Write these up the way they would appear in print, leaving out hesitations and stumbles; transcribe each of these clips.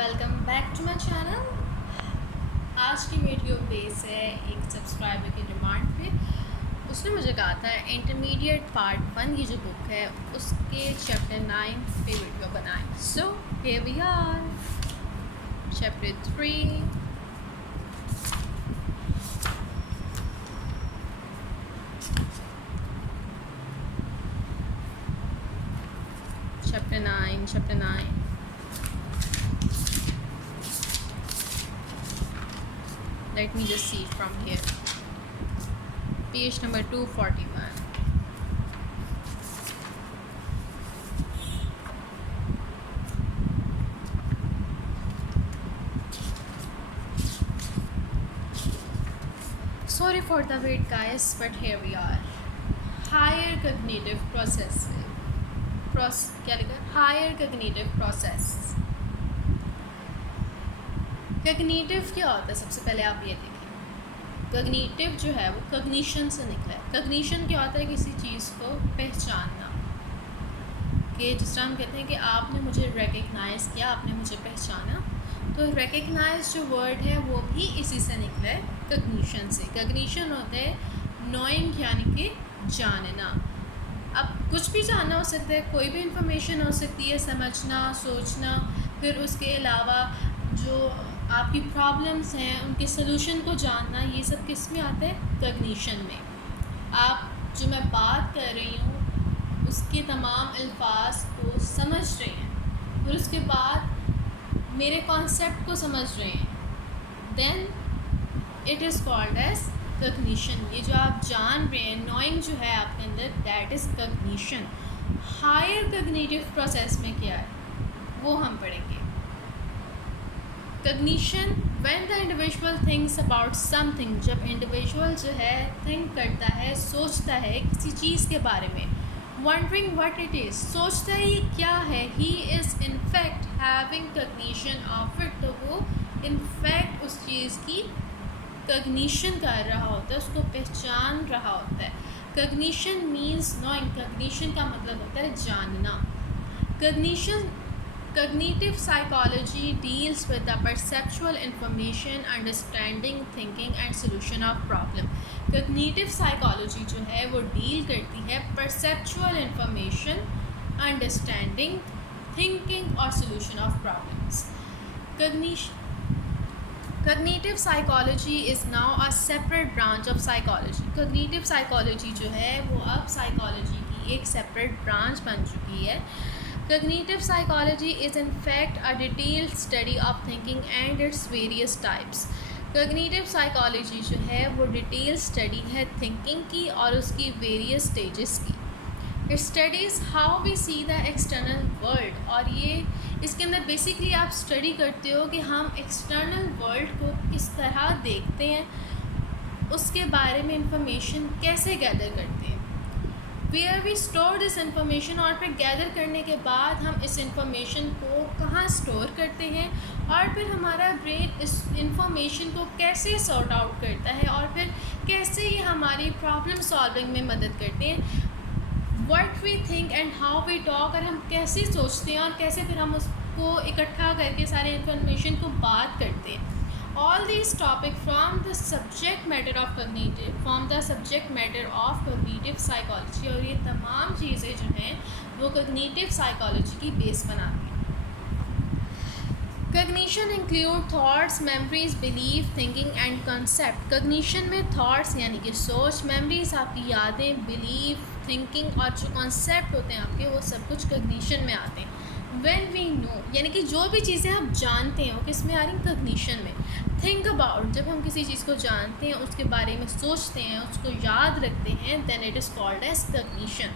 Welcome back to my channel. आज की video base है एक सब्सक्राइबर की डिमांड पे। उसने मुझे कहा था इंटरमीडिएट पार्ट 1 की जो बुक है उसके चैप्टर 9 पे वीडियो बनाएं। So here we are, chapter 3। Chapter 9. Let me just see from here. Page number 241. Sorry for the wait, guys, but here we are. Higher cognitive process. क्या लिखा है? Higher cognitive process. Cognitive क्या होता है? सबसे पहले आप ये देखें। कग्निटिव जो है वो कग्निशन से निकला है। कग्निशन क्या होता है? किसी चीज़ को पहचानना। कि जिस तरह हम कहते हैं कि आपने मुझे रिकग्नाइज़ किया, आपने मुझे पहचाना, तो रिकग्नाइज जो वर्ड है वो भी इसी से निकला है, कग्निशन से। कग्निशन होता है नोइंग, यानी कि जानना। अब कुछ भी जानना हो सकता है, कोई भी इंफॉर्मेशन हो सकती है, समझना, सोचना। फिर उसके अलावा जो आपकी प्रॉब्लम्स हैं उनके सलूशन को जानना, ये सब किस में आता है? कग्निशन में। आप जो मैं बात कर रही हूँ उसके तमाम अल्फाज को समझ रहे हैं, फिर उसके बाद मेरे कॉन्सेप्ट को समझ रहे हैं, then it is called as cognition. ये जो आप जान रहे हैं, नोइंग जो है आपके अंदर, that is cognition. Higher cognitive process में क्या है वो हम पढ़ेंगे। Cognition when the individual thinks about something, जब इंडिविजुअल जो है थिंक करता है, सोचता है किसी चीज़ के बारे में। वंडरिंग व्हाट इट इज़, सोचता है ये क्या है। He is in fact having cognition of it, तो वो इन फैक्ट उस चीज़ की कग्निशन कर रहा होता है, उसको पहचान रहा होता है। Cognition means knowing. कग्निशन का मतलब होता है जानना। Cognitive psychology deals with the perceptual information, understanding, thinking and solution of problem. Cognitive psychology जो है वो डील करती है perceptual information, understanding, thinking और solution of problems. Cognitive psychology is now a separate branch of psychology. Cognitive psychology जो है वो अब psychology की एक separate branch बन चुकी है। Cognitive psychology is in fact a detailed study of thinking and its various types. Cognitive psychology जो है वो डिटेल स्टडी है थिंकिंग की और उसकी वेरियस स्टेजेस की। It studies how we see the external world, और ये इसके अंदर बेसिकली आप स्टडी करते हो कि हम एक्सटर्नल वर्ल्ड को किस तरह देखते हैं, उसके बारे में इंफॉर्मेशन कैसे गैदर करते हैं। Where we store this information, और फिर गैदर करने के बाद हम इस इंफॉर्मेशन को कहाँ स्टोर करते हैं, और फिर हमारा ब्रेन इस इंफॉर्मेशन को कैसे सॉर्ट आउट करता है, और फिर कैसे ये हमारी प्रॉब्लम सॉल्विंग में मदद करते हैं। What we think and how we talk, और हम कैसे सोचते हैं और कैसे फिर हम उसको इकट्ठा करके सारे इंफॉर्मेशन को बात करते हैं। All these topics from the subject matter of cognitive psychology, और ये तमाम चीज़ें जो हैं वो cognitive psychology की बेस बनाती हैं। Cognition include thoughts, memories, belief, thinking and concept. Cognition में thoughts यानी कि सोच, memories आपकी यादें, belief, thinking और जो concept होते हैं आपके, वो सब कुछ cognition में आते हैं। When we know, यानी कि जो भी चीज़ें आप जानते हैं वो किस में आ रही हैं? कग्निशन में। थिंक अबाउट, जब हम किसी चीज़ को जानते हैं, उसके बारे में सोचते हैं, उसको याद रखते हैं, then it is called as cognition.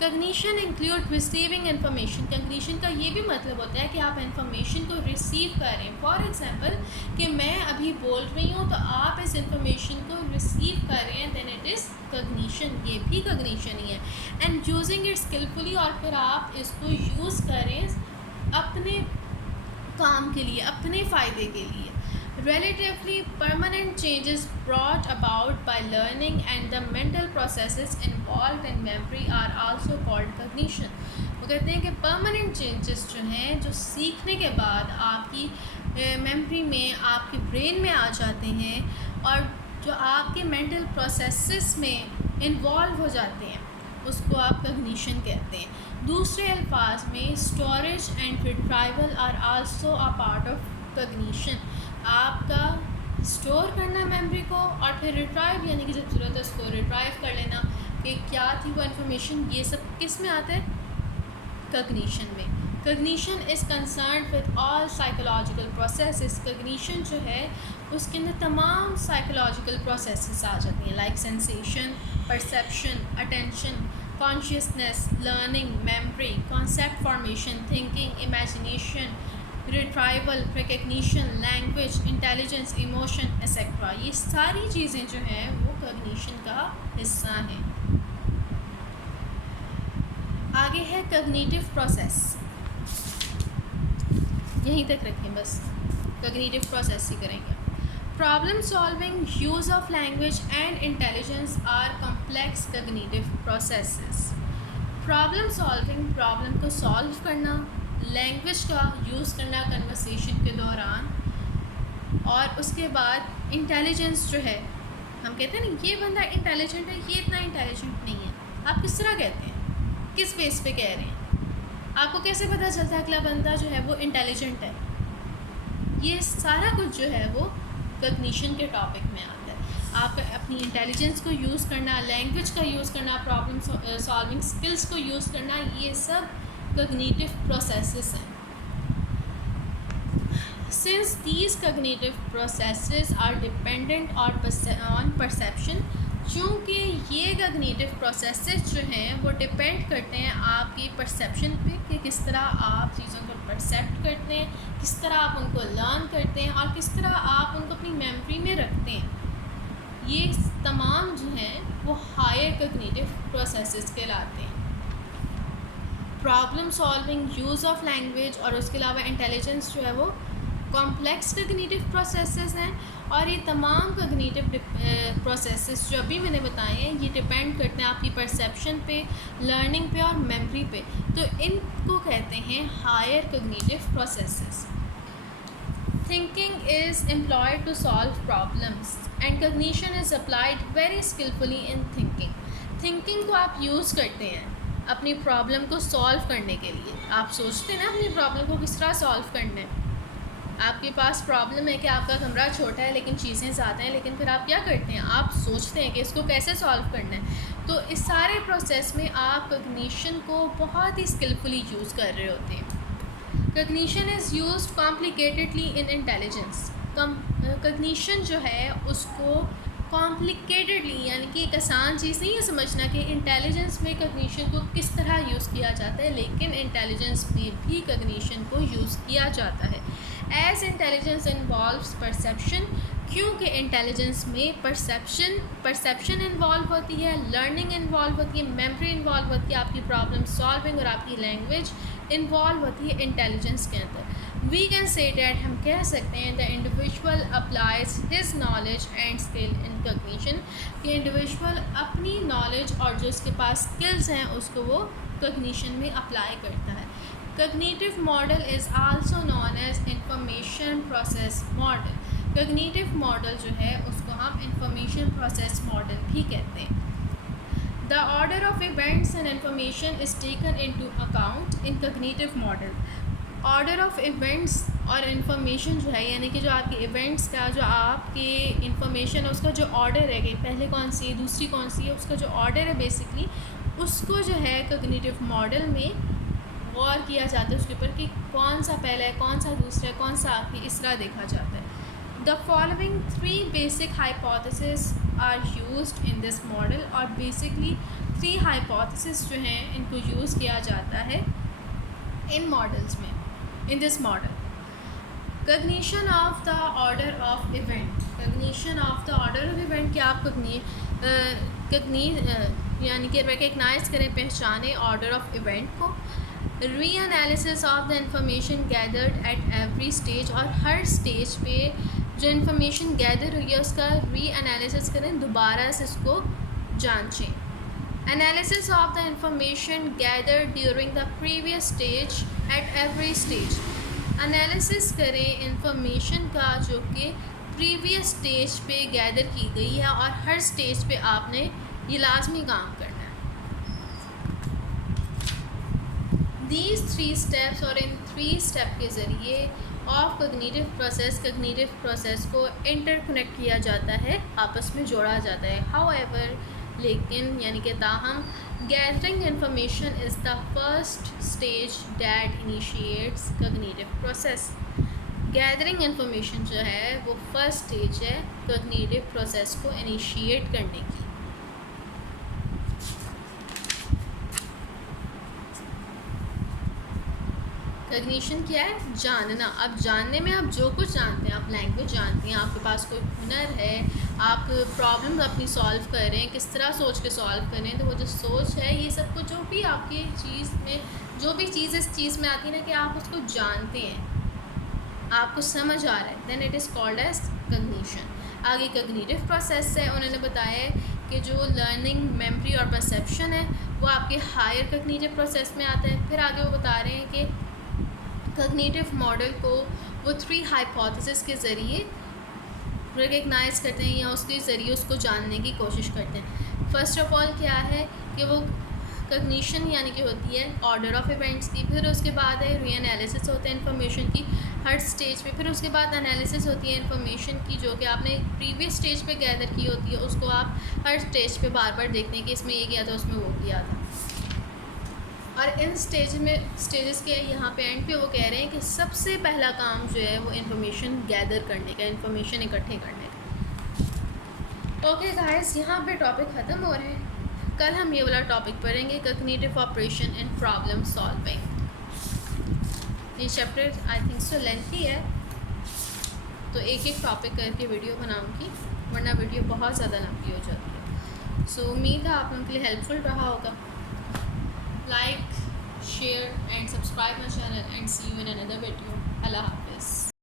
Cognition include receiving information. Cognition का ये भी मतलब होता है कि आप इन्फॉर्मेशन को रिसीव करें। फॉर एग्जांपल कि मैं अभी बोल रही हूँ तो आप इस इन्फॉर्मेशन को रिसीव कर रहे हैं, देन इट इज़ कग्निशन। ये भी कग्निशन ही है। एंड यूजिंग इट स्किलफुली, और फिर आप इसको यूज़ करें अपने काम के लिए, अपने फ़ायदे के लिए। Relatively permanent changes brought about by learning and the mental processes involved in memory are also called cognition. वो कहते हैं कि परमानेंट चेंजेस जो हैं, जो सीखने के बाद आपकी मेमोरी में, आपके ब्रेन में आ जाते हैं और जो आपके मेंटल प्रोसेसेस में इन्वॉल्व हो जाते हैं, उसको आप कॉग्निशन कहते हैं। दूसरे अल्फाज में storage and retrieval are also a part of cognition. आपका स्टोर करना मेमोरी को और फिर रिट्राइव यानी कि जब ज़रूरत है उसको रिट्राइव कर लेना कि क्या थी वो इन्फॉर्मेशन, ये सब किस में आता है? कॉग्निशन में। Cognition is concern with all psychological processes. Cognition जो है उसके अंदर तमाम साइकोलॉजिकल प्रोसेसेस आ जाती हैं, like sensation, perception, attention, consciousness, learning, memory, concept formation, thinking, imagination, retrieval, recognition, language, intelligence, emotion etcetera. ये सारी चीज़ें जो हैं वो कॉग्निशन का हिस्सा हैं। आगे है कॉग्निटिव प्रोसेस, यहीं तक रखें बस, कॉग्निटिव प्रोसेस ही करेंगे। Problem solving, use of language and intelligence are complex cognitive processes. Problem solving, problem को सॉल्व करना, लैंग्वेज का यूज़ करना कन्वर्सेशन के दौरान, और उसके बाद इंटेलिजेंस जो है, हम कहते हैं ना ये बंदा इंटेलिजेंट है, ये इतना इंटेलिजेंट नहीं है। आप किस तरह कहते हैं, किस बेस पे कह रहे हैं? आपको कैसे पता चलता है अगला बंदा जो है वो इंटेलिजेंट है? ये सारा कुछ जो है वो कॉग्निशन के टॉपिक में आता है। आप अपनी इंटेलिजेंस को यूज़ करना, लैंग्वेज का यूज़ करना, प्रॉब्लम सॉल्विंग स्किल्स को यूज़ करना, ये सब कॉग्निटिव प्रोसेसेस हैं। Since these cognitive processes are dependent on perception, चूँकि ये कॉग्निटिव प्रोसेसेस जो हैं वो डिपेंड करते हैं आपकी परसेप्शन पे कि किस तरह आप चीज़ों को परसेप्ट करते हैं, किस तरह आप उनको लर्न करते हैं और किस तरह आप उनको अपनी मेमोरी में रखते हैं। ये तमाम जो हैं वो हायर कॉग्निटिव प्रोसेसेस कहलाते हैं। Problem solving, use of language और उसके अलावा इंटेलिजेंस जो है वो कॉम्प्लेक्स कॉग्निटिव प्रोसेसेस हैं, और ये तमाम कॉग्निटिव प्रोसेसेस जो अभी मैंने बताए हैं ये डिपेंड करते हैं आपकी परसेप्शन पे, लर्निंग पे और मेमोरी पे। तो इनको कहते हैं higher cognitive processes. Thinking is employed to solve problems and cognition is applied very skilfully in thinking. Thinking को आप यूज़ करते हैं अपनी प्रॉब्लम को सॉल्व करने के लिए। आप सोचते हैं ना अपनी प्रॉब्लम को किस तरह सॉल्व करना है। आपके पास प्रॉब्लम है कि आपका कमरा छोटा है लेकिन चीज़ें ज़्यादा हैं, लेकिन फिर आप क्या करते हैं, आप सोचते हैं कि इसको कैसे सॉल्व करना है। तो इस सारे प्रोसेस में आप कॉग्निशन को बहुत ही स्किलफुली यूज़ कर रहे होते हैं। Cognition is used complicatedly in intelligence. Cognition जो है उसको कॉम्प्लिकेटेडली यानी कि एक आसान चीज़ नहीं है समझना कि इंटेलिजेंस में कॉग्निशन को किस तरह यूज़ किया जाता है, लेकिन इंटेलिजेंस में भी कॉग्निशन को यूज़ किया जाता है। एज इंटेलिजेंस इन्वॉल्व्स परसेप्शन, क्योंकि इंटेलिजेंस में परसेप्शन इन्वॉल्व होती है, लर्निंग इन्वॉल्व होती है, मेमोरी इन्वॉल्व होती है, आपकी प्रॉब्लम सॉल्विंग और आपकी लैंग्वेज इन्वॉल्व होती है इंटेलिजेंस के अंदर। वी कैन से डैट, हम कह सकते हैं the individual applies his knowledge and skill in cognition, कि इंडिविजुअल अपनी नॉलेज और जो उसके पास स्किल्स हैं उसको वो कॉग्निशन में अप्लाई करता है। Cognitive model is also known as information process model. Cognitive model जो है उसको हम इंफॉर्मेशन प्रोसेस मॉडल भी कहते हैं। The order of events and information is taken into account in cognitive model. Order of events और इंफॉर्मेशन जो है यानी कि जो आपके इवेंट्स का जो आपके इंफॉर्मेशन है उसका जो ऑर्डर है कि पहले कौन सी है दूसरी कौन सी है, उसका जो ऑर्डर है बेसिकली उसको जो है कॉग्निटिव मॉडल में गौर किया जाता है उसके ऊपर कि कौन सा पहला है, कौन सा दूसरा है, कौन सा आखिरी, इस तरह देखा जाता है। The following 3 basic hypothesis are used in this model, और बेसिकली 3 हाइपोथेसिस जो हैं इनको यूज़ किया जाता है इन मॉडल्स में, इन this model. Cognition of the order of event. Cognition of the order of event कि आप यानी कि रिकग्नाइज करें, पहचानें ऑर्डर ऑफ इवेंट को। Re-analysis of the information gathered at every stage, और हर स्टेज पे जो इंफॉर्मेशन गैदर हुई है उसका री-एनालिसिस करें, दोबारा से इसको जांचें। Analysis of the information gathered during the previous stage eight every stage. Analysis करें इंफॉर्मेशन का जो कि प्रीवियस स्टेज पे गैदर की गई है, और हर स्टेज पे आपने ये लाजमी काम करना है। दीज 3 स्टेप्स, और इन 3 स्टेप के ज़रिए ऑफ कग्निटिव प्रोसेस को इंटरकनेक्ट किया जाता है, आपस में जोड़ा जाता है। हाउएवर, लेकिन यानी कि ताहम, gathering information is the first stage that initiates cognitive process. Gathering information जो है वो फर्स्ट स्टेज है कग्निटिव प्रोसेस को इनिशिएट करने की। कग्निशन क्या है? जानना। अब जानने में आप जो कुछ जानते हैं, आप लैंग्वेज जानते हैं, आपके पास कोई हुनर है, आप प्रॉब्लम अपनी सॉल्व कर रहे हैं, किस तरह सोच के सॉल्व कर रहे हैं, तो वो जो सोच है, ये सब कुछ जो भी आपकी चीज़ में, जो भी चीज़ इस चीज़ में आती है ना कि आप उसको जानते हैं, आपको समझ आ रहा है, then it is called as cognition. आगे कग्निटिव प्रोसेस है, उन्होंने बताया है कि जो लर्निंग, मेमोरी और परसेप्शन है वो आपके हायर कग्निटिव प्रोसेस में आता है। फिर आगे वो बता रहे हैं कि कग्निटिव मॉडल को वो 3 हाइपोथेसिस के ज़रिए रिकग्नाइज़ करते हैं या उसके ज़रिए उसको जानने की कोशिश करते हैं। फर्स्ट ऑफ ऑल क्या है कि वो कग्निशन यानी कि होती है ऑर्डर ऑफ इवेंट्स की, फिर उसके बाद है रीएनालिसिस होता है इन्फॉर्मेशन की हर स्टेज पे, फिर उसके बाद एनालिसिस होती है इन्फॉर्मेशन की जो कि आपने प्रीवियस स्टेज पे गैदर की होती है, उसको आप हर स्टेज पे बार बार देखने कि इसमें ये किया था, उसमें वो किया था। और इन स्टेजेस के यहाँ पे एंड पे वो कह रहे हैं कि सबसे पहला काम जो है वो इन्फॉर्मेशन गैदर करने का, इन्फॉर्मेशन इकट्ठे करने का। ओके गाइस, यहाँ पे टॉपिक ख़त्म हो रहे हैं। कल हम ये वाला टॉपिक पढ़ेंगे, cognitive operation in problem solving. ये chapter I think so lengthy है, तो एक एक टॉपिक करके वीडियो बनाऊंगी, वरना वीडियो बहुत ज़्यादा लंबी हो जाती है। सो उम्मीद है आप लोगों के लिए हेल्पफुल रहा होगा। Like, share and subscribe my channel and see you in another video. अल्लाह हाफिज़।